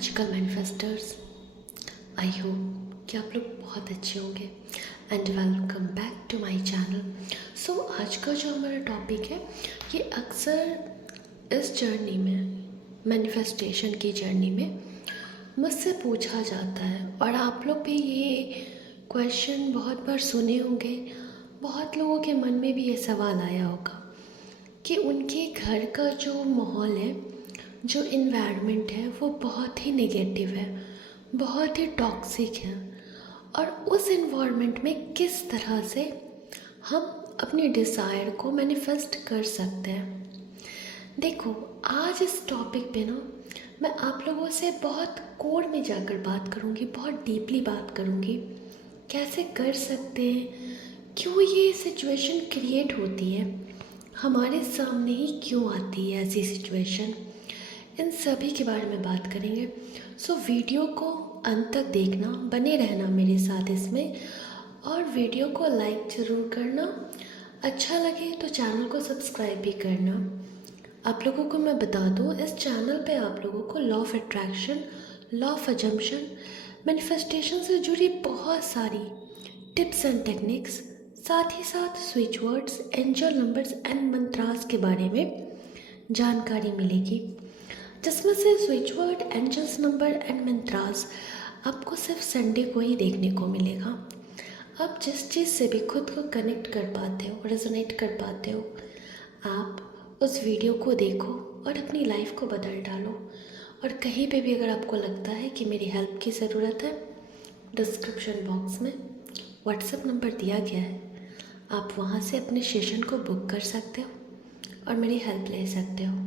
Magical मैनिफेस्टर्स। I hope कि आप लोग बहुत अच्छे होंगे and welcome back to my channel. So आज का जो हमारा टॉपिक है ये अक्सर इस जर्नी में, मैनिफेस्टेशन की जर्नी में मुझसे पूछा जाता है और आप लोग भी ये क्वेश्चन बहुत बार सुने होंगे। बहुत लोगों के मन में भी ये सवाल आया होगा कि उनके घर का जो माहौल है, जो इन्वायरमेंट है, वो बहुत ही नेगेटिव है, बहुत ही टॉक्सिक है और उस इन्वायरमेंट में किस तरह से हम अपने डिज़ायर को मैनिफेस्ट कर सकते हैं। देखो, आज इस टॉपिक पे ना मैं आप लोगों से बहुत कोर में जाकर बात करूँगी, बहुत डीपली बात करूँगी। कैसे कर सकते हैं, क्यों ये सिचुएशन क्रिएट होती है, हमारे सामने ही क्यों आती है ऐसी सिचुएशन, इन सभी के बारे में बात करेंगे। सो वीडियो को अंत तक देखना, बने रहना मेरे साथ इसमें और वीडियो को लाइक ज़रूर करना। अच्छा लगे तो चैनल को सब्सक्राइब भी करना। आप लोगों को मैं बता दूँ, इस चैनल पे आप लोगों को law of attraction, law of assumption, manifestation से जुड़ी बहुत सारी टिप्स एंड टेक्निक्स, साथ ही साथ switch words, angel numbers and mantras के बारे में जानकारी मिलेगी, जिसमें से switch word, angels number and mantras आपको सिर्फ संडे को ही देखने को मिलेगा। आप जिस चीज़ से भी खुद को कनेक्ट कर पाते हो, रेजोनेट कर पाते हो, आप उस वीडियो को देखो और अपनी लाइफ को बदल डालो। और कहीं पे भी अगर आपको लगता है कि मेरी हेल्प की ज़रूरत है, डिस्क्रिप्शन बॉक्स में व्हाट्सएप नंबर दिया गया है, आप वहाँ से अपने सेशन को बुक कर सकते हो और मेरी हेल्प ले सकते हो।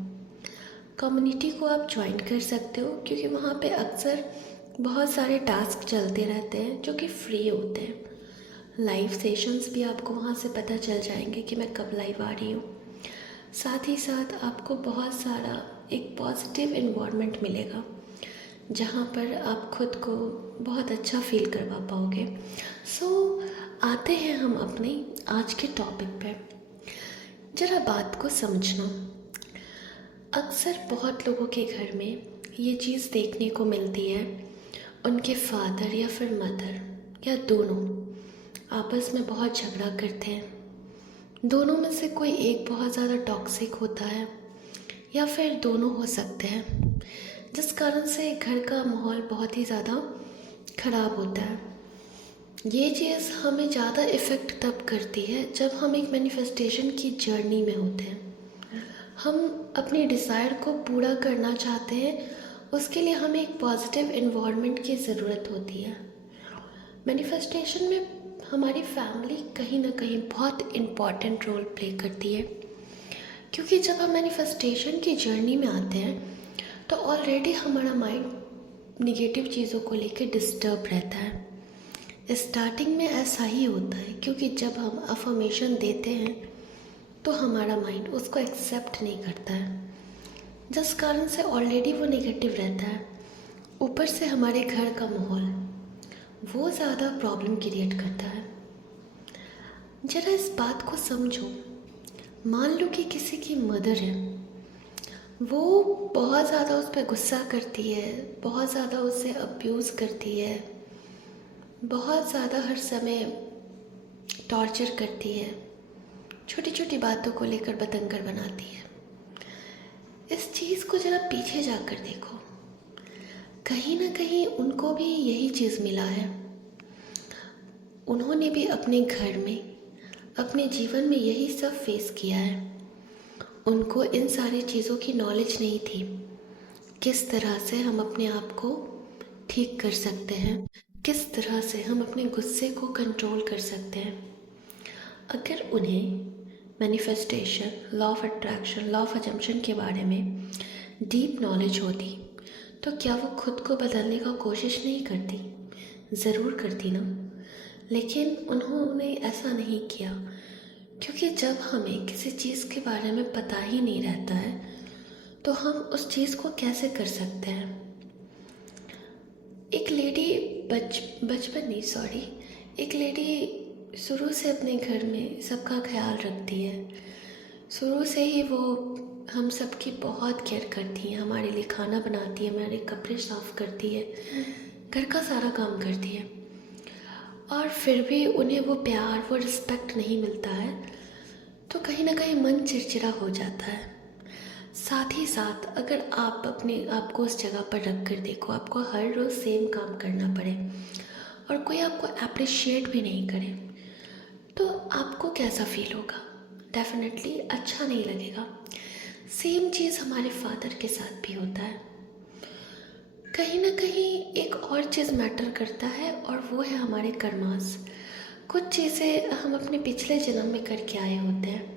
कम्युनिटी को आप ज्वाइन कर सकते हो क्योंकि वहाँ पे अक्सर बहुत सारे टास्क चलते रहते हैं जो कि फ्री होते हैं। लाइव सेशंस भी आपको वहाँ से पता चल जाएंगे कि मैं कब लाइव आ रही हूँ। साथ ही साथ आपको बहुत सारा एक पॉजिटिव इन्वायरमेंट मिलेगा जहाँ पर आप खुद को बहुत अच्छा फील करवा पाओगे। सो आते हैं हम अपने आज के टॉपिक पे। ज़रा बात को समझना। अक्सर बहुत लोगों के घर में ये चीज़ देखने को मिलती है, उनके फादर या फिर मदर या दोनों आपस में बहुत झगड़ा करते हैं। दोनों में से कोई एक बहुत ज़्यादा टॉक्सिक होता है या फिर दोनों हो सकते हैं, जिस कारण से घर का माहौल बहुत ही ज़्यादा ख़राब होता है। ये चीज़ हमें ज़्यादा इफ़ेक्ट तब करती है जब हम एक मैनिफेस्टेशन की जर्नी में होते हैं। हम अपने डिज़ायर को पूरा करना चाहते हैं, उसके लिए हमें एक पॉजिटिव इन्वायरमेंट की ज़रूरत होती है। मैनिफेस्टेशन में हमारी फैमिली कहीं ना कहीं बहुत इम्पॉर्टेंट रोल प्ले करती है, क्योंकि जब हम मैनिफेस्टेशन की जर्नी में आते हैं तो ऑलरेडी हमारा माइंड निगेटिव चीज़ों को लेकर डिस्टर्ब रहता है। स्टार्टिंग में ऐसा ही होता है क्योंकि जब हम अफर्मेशन देते हैं तो हमारा माइंड उसको एक्सेप्ट नहीं करता है, जिस कारण से ऑलरेडी वो नेगेटिव रहता है। ऊपर से हमारे घर का माहौल वो ज़्यादा प्रॉब्लम क्रिएट करता है। ज़रा इस बात को समझो। मान लो कि किसी की मदर है, वो बहुत ज़्यादा उस पर गुस्सा करती है, बहुत ज़्यादा उसे अब्यूज़ करती है, बहुत ज़्यादा हर समय टॉर्चर करती है, छोटी छोटी बातों को लेकर बतंगड़ बनाती है। इस चीज़ को ज़रा पीछे जाकर देखो, कहीं ना कहीं उनको भी यही चीज़ मिला है। उन्होंने भी अपने घर में, अपने जीवन में यही सब फेस किया है। उनको इन सारी चीज़ों की नॉलेज नहीं थी, किस तरह से हम अपने आप को ठीक कर सकते हैं, किस तरह से हम अपने गुस्से को कंट्रोल कर सकते हैं। अगर उन्हें manifestation, law of attraction, law of assumption के बारे में डीप नॉलेज होती तो क्या वो खुद को बदलने का कोशिश नहीं करती? ज़रूर करती ना। लेकिन उन्होंने ऐसा नहीं किया, क्योंकि जब हमें किसी चीज़ के बारे में पता ही नहीं रहता है तो हम उस चीज़ को कैसे कर सकते हैं। एक लेडी एक लेडी शुरू से अपने घर में सबका ख्याल रखती है। शुरू से ही वो हम सबकी बहुत केयर करती हैं, हमारे लिए खाना बनाती है, हमारे कपड़े साफ़ करती है, घर का सारा काम करती है, और फिर भी उन्हें वो प्यार, वो रिस्पेक्ट नहीं मिलता है, तो कहीं ना कहीं मन चिड़चिड़ा हो जाता है। साथ ही साथ अगर आप अपने आप को उस जगह पर रख कर देखो, आपको हर रोज़ सेम काम करना पड़े और कोई आपको अप्रिशिएट भी नहीं करे, तो आपको कैसा फील होगा? डेफिनेटली अच्छा नहीं लगेगा। सेम चीज़ हमारे फादर के साथ भी होता है। कहीं ना कहीं एक और चीज़ मैटर करता है, और वो है हमारे कर्मास। कुछ चीज़ें हम अपने पिछले जन्म में करके आए होते हैं,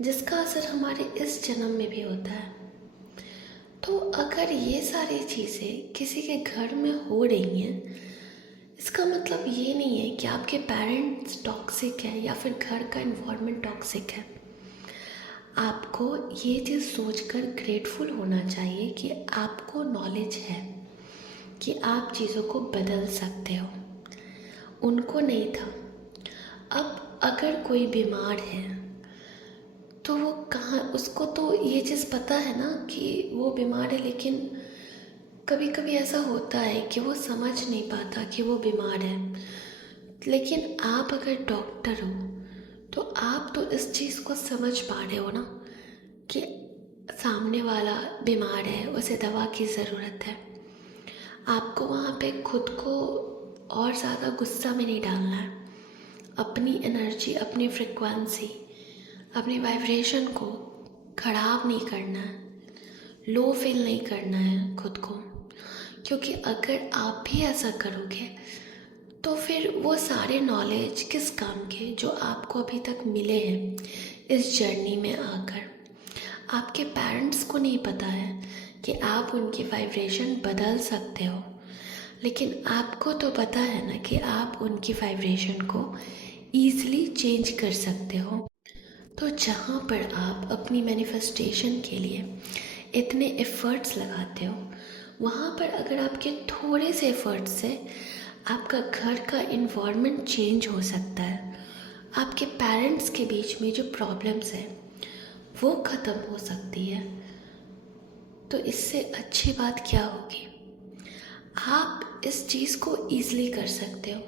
जिसका असर हमारे इस जन्म में भी होता है। तो अगर ये सारी चीज़ें किसी के घर में हो रही हैं, इसका मतलब ये नहीं है कि आपके पेरेंट्स टॉक्सिक है या फिर घर का इन्वायरमेंट टॉक्सिक है। आपको ये चीज़ सोचकर ग्रेटफुल होना चाहिए कि आपको नॉलेज है कि आप चीज़ों को बदल सकते हो। उनको नहीं था। अब अगर कोई बीमार है तो वो कहाँ, उसको तो ये चीज़ पता है ना कि वो बीमार है, लेकिन कभी कभी ऐसा होता है कि वो समझ नहीं पाता कि वो बीमार है। लेकिन आप अगर डॉक्टर हो तो आप तो इस चीज़ को समझ पा रहे हो ना कि सामने वाला बीमार है, उसे दवा की ज़रूरत है। आपको वहाँ पे खुद को और ज़्यादा गुस्सा में नहीं डालना है। अपनी एनर्जी, अपनी फ्रिक्वेंसी, अपनी वाइब्रेशन को ख़राब नहीं करना है, लो फील नहीं करना है खुद को। क्योंकि अगर आप भी ऐसा करोगे तो फिर वो सारे नॉलेज किस काम के जो आपको अभी तक मिले हैं इस जर्नी में आकर। आपके पेरेंट्स को नहीं पता है कि आप उनकी वाइब्रेशन बदल सकते हो, लेकिन आपको तो पता है ना कि आप उनकी वाइब्रेशन को ईज़िली चेंज कर सकते हो। तो जहाँ पर आप अपनी मैनिफेस्टेशन के लिए इतने एफ़र्ट्स लगाते हो, वहाँ पर अगर आपके थोड़े से एफ़र्ट्स से आपका घर का इन्वायरमेंट चेंज हो सकता है, आपके पेरेंट्स के बीच में जो प्रॉब्लम्स है वो ख़त्म हो सकती है, तो इससे अच्छी बात क्या होगी? आप इस चीज़ को ईज़िली कर सकते हो।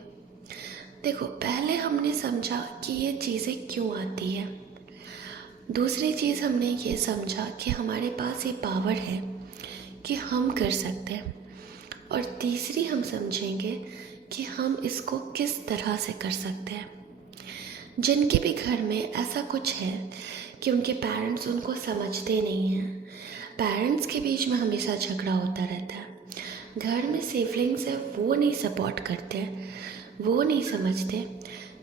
देखो, पहले हमने समझा कि ये चीज़ें क्यों आती है। दूसरी चीज़ हमने ये समझा कि हमारे पास ये पावर है कि हम कर सकते हैं। और तीसरी हम समझेंगे कि हम इसको किस तरह से कर सकते हैं। जिनके भी घर में ऐसा कुछ है कि उनके पेरेंट्स उनको समझते नहीं हैं, पेरेंट्स के बीच में हमेशा झगड़ा होता रहता है, घर में सिबलिंग्स है वो नहीं सपोर्ट करते, वो नहीं समझते,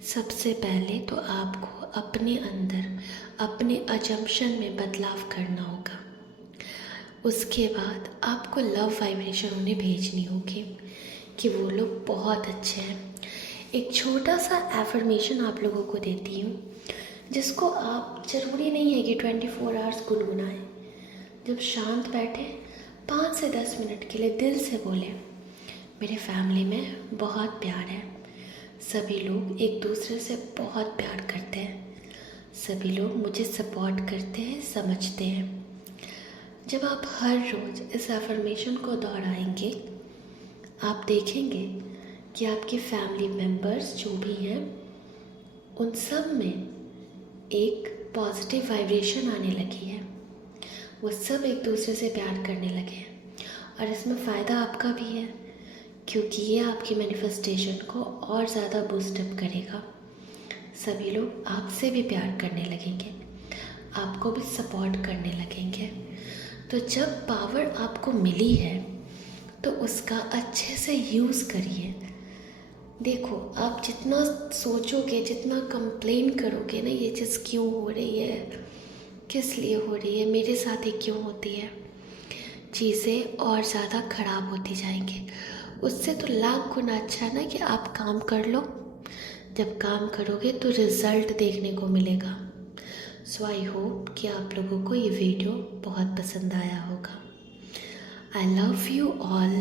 सबसे पहले तो आपको अपने अंदर, अपने अजम्पशन में बदलाव करना होगा। उसके बाद आपको लव वाइब्रेशन उन्हें भेजनी होगी कि वो लोग बहुत अच्छे हैं। एक छोटा सा एफर्मेशन आप लोगों को देती हूँ, जिसको आप, ज़रूरी नहीं है कि 24 आवर्स गुनगुनाएं। जब शांत बैठे 5 से 10 मिनट के लिए दिल से बोले, मेरे फैमिली में बहुत प्यार है, सभी लोग एक दूसरे से बहुत प्यार करते हैं, सभी लोग मुझे सपोर्ट करते हैं, समझते हैं। जब आप हर रोज़ इस एफर्मेशन को दोहराएंगे, आप देखेंगे कि आपके फैमिली मेम्बर्स जो भी हैं, उन सब में एक पॉजिटिव वाइब्रेशन आने लगी है। वो सब एक दूसरे से प्यार करने लगे हैं। और इसमें फ़ायदा आपका भी है, क्योंकि ये आपकी मैनिफेस्टेशन को और ज़्यादा बूस्टअप करेगा। सभी लोग आपसे भी प्यार करने लगेंगे, आपको भी सपोर्ट करने लगेंगे। तो जब पावर आपको मिली है तो उसका अच्छे से यूज़ करिए। देखो, आप जितना सोचोगे, जितना कंप्लेन करोगे ना, ये चीज़ क्यों हो रही है, किस लिए हो रही है, मेरे साथ ही क्यों होती है, चीज़ें और ज़्यादा ख़राब होती जाएंगी। उससे तो लाख गुना अच्छा है ना कि आप काम कर लो। जब काम करोगे तो रिज़ल्ट देखने को मिलेगा। सो आई होप कि आप लोगों को ये वीडियो बहुत पसंद आया होगा। I love you all.